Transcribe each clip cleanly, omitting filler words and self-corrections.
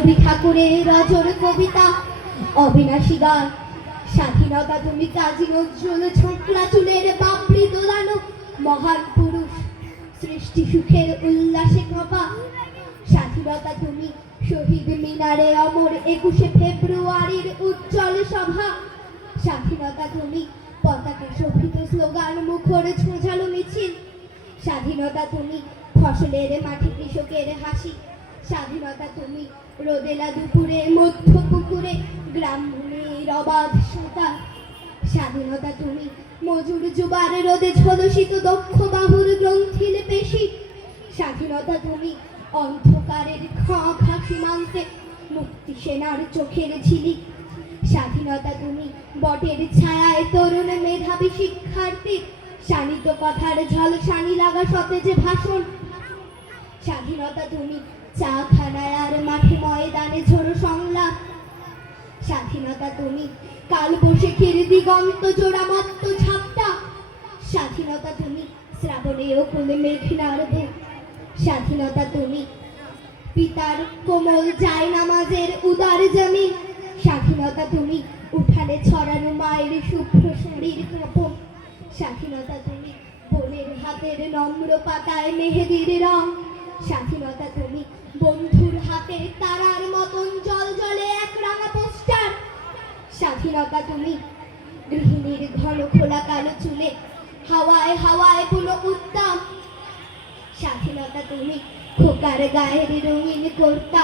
রবি ঠাকুরের রজর কবিতা অবিনাশী গান। স্বাধীনতা তুমি কাজী নজরুল ছোকরা চুলের বাবরি দোলানো মহান পুরুষ সৃষ্টি সুখের উল্লাসে কপা। স্বাধীনতা তুমি শহীদ মিনারে অমর 21শে ফেব্রুয়ারির উজ্জ্বল সভা। স্বাধীনতা তুমি পতাকা শোভিত স্লোগান মুখর ছোঁঝালো মিছিল। স্বাধীনতা তুমি ফসলের মাঠে কৃষকের হাসি। স্বাধীনতা তুমি রোদেলা দুপুরে মধ্য পুকুরে গ্রামের অবাধ সাঁতার। স্বাধীনতা তুমি মজুর যুবার রোদে ঝলসিত দক্ষ বাহুর গ্রন্থিল পেশি। স্বাধীনতা তুমি অন্ধকারের খাঁ খাঁ সীমান্তে মুক্তি সেনার চোখের ঝিলিক। স্বাধীনতা তুমি বটের ছায়ায় তরুণ মেধাবী শিক্ষার্থী শানিত কথার ঝলসানি লাগা সতেজে ভাষণ। স্বাধীনতা তুমি চা খানায় আর মাঠে ময়দানে ঝোড়ো সংলাপ। স্বাধীনতা তুমি কাল বৈশাখীর দিগন্ত জোড়া মত্ত ঝাপটা। স্বাধীনতা তুমি শ্রাবণে ও কুলে মেঘনার বুক। স্বাধীনতা তুমি পিতার কোমল জায়নামাজের উদার জমিন। স্বাধীনতা তুমি উঠানে ছড়ানো মায়ের শুভ্র শরীর কাঁপন। স্বাধীনতা তুমি বোনের হাতের নম্র পাতায় মেহেদির রং। স্বাধীনতা তুমি বন্ধুর হাতে তারার মতন জল জলে এক রাঙা পোস্টার। স্বাধীনতা তুমি গৃহিণীর ঘন খোলা কালো চুলে হাওয়ায় হাওয়ায় পুরো উত্তাম। স্বাধীনতা তুমি খোকার গায়ের রঙিন কর্তা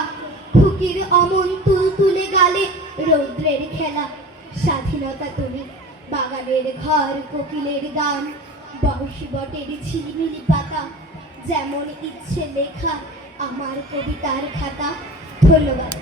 খুকির অমন তুলতুলে গালে রৌদ্রের খেলা। স্বাধীনতা তুমি বাগানের ঘর কোকিলের গান বয়সী বটের ঝিলমিলি পাতা যেমন ইচ্ছে লেখা আমার কবিতার খাতা। ধন্যবাদ।